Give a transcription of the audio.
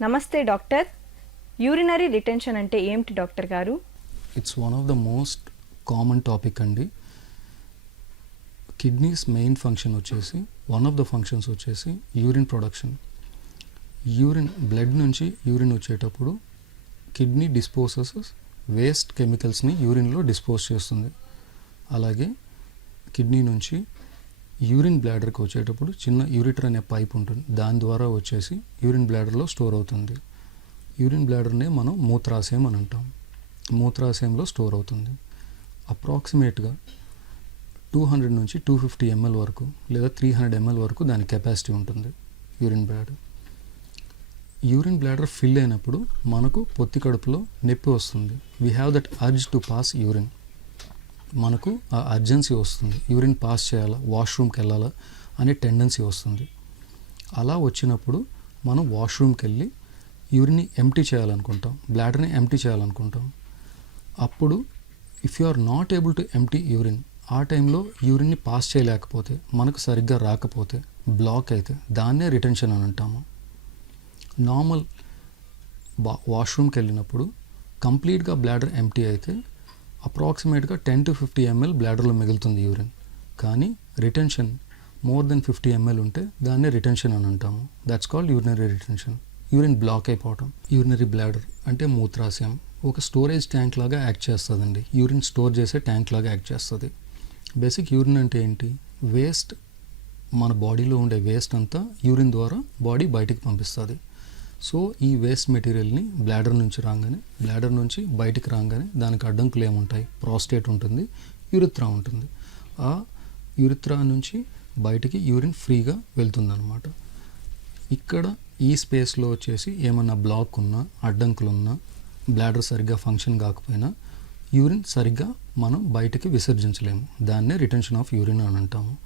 నమస్తే doctor. Urinary retention అంటే ఏమిటి డాక్టర్ గారు? It's one of the most common topic అండి. కిడ్నీస్ మెయిన్ ఫంక్షన్ వచ్చేసి వన్ ఆఫ్ ద ఫంక్షన్స్ వచ్చేసి యూరిన్ ప్రొడక్షన్. యూరిన్ బ్లడ్ నుంచి యూరిన్ వచ్చేటప్పుడు కిడ్నీ డిస్పోసెస్ వేస్ట్ కెమికల్స్ని యూరిన్లో డిస్పోజ్ చేస్తుంది. అలాగే కిడ్నీ నుంచి యూరిన్ బ్లాడర్కి వచ్చేటప్పుడు చిన్న యూరిటర్ అనే పైప్ ఉంటుంది. దాని ద్వారా వచ్చేసి యూరిన్ బ్లాడర్లో స్టోర్ అవుతుంది. యూరిన్ బ్లాడర్నే మనం మూత్రాశయం అని అంటాం. మూత్రాశయంలో స్టోర్ అవుతుంది. అప్రాక్సిమేట్గా టూ హండ్రెడ్ నుంచి టూ ఫిఫ్టీ ఎంఎల్ వరకు లేదా త్రీ హండ్రెడ్ ఎంఎల్ వరకు దాని కెపాసిటీ ఉంటుంది urine bladder. Urine bladder fill అయినప్పుడు మనకు పొత్తి కడుపులో నొప్పి వస్తుంది. We have that urge to pass urine మనకు ఆ అర్జెన్సీ వస్తుంది. యూరిన్ పాస్ చేయాలా? వాష్రూమ్కి వెళ్ళాలా? అనే టెండెన్సీ వస్తుంది. అలా వచ్చినప్పుడు మనం వాష్రూమ్కి వెళ్ళి యూరిన్ని ఎంటీ చేయాలనుకుంటాం. బ్లాడర్ని ఎంటీ చేయాలనుకుంటాం. అప్పుడు if you are not able to empty urine ఆ టైంలో యూరిన్ని పాస్ చేయలేకపోతే మనకు సరిగ్గా రాకపోతే బ్లాక్ అయితే దాన్నే రిటెన్షన్ అని అంటాము. నార్మల్ బా వాష్రూమ్కి వెళ్ళినప్పుడు కంప్లీట్గా బ్లాడర్ ఎంటీ అయితే అప్రాక్సిమేట్గా టెన్ టు ఫిఫ్టీ ఎంఎల్ బ్లాడర్లో మిగులుతుంది యూరిన్. కానీ retention more than fifty ML ఉంటే దాన్నే రిటెన్షన్ అని అంటాము. That's called urinary retention urine block అయిపోవటం. యూరినరీ బ్లాడర్ అంటే మూత్రాశయం. ఒక స్టోరేజ్ ట్యాంక్ లాగా యాక్ట్ చేస్తుందండి. యూరిన్ స్టోర్ చేసే ట్యాంక్ లాగా యాక్ట్ చేస్తుంది. బేసిక్ యూరిన్ అంటే ఏంటి? వేస్ట్ మన బాడీలో ఉండే వేస్ట్ అంతా యూరిన్ ద్వారా బాడీ బయటికి పంపిస్తుంది. సో ఈ వేస్ట్ మెటీరియల్ని బ్లాడర్ నుంచి రాగానే బ్లాడర్ నుంచి బయటికి రాగానే దానికి అడ్డంకులు ఏముంటాయి? ప్రాస్టేట్ ఉంటుంది యూరిత్రా ఉంటుంది. ఆ యూరిత్రా నుంచి బయటికి యూరిన్ ఫ్రీగా వెళ్తుందన్నమాట. ఇక్కడ ఈ స్పేస్లో వచ్చేసి ఏమన్నా బ్లాక్ ఉన్నా అడ్డంకులు ఉన్నా బ్లాడర్ సరిగ్గా ఫంక్షన్ కాకపోయినా యూరిన్ సరిగ్గా మనం బయటికి విసర్జించలేము. దాన్నే రిటెన్షన్ ఆఫ్ యూరిన్ అని అంటాము.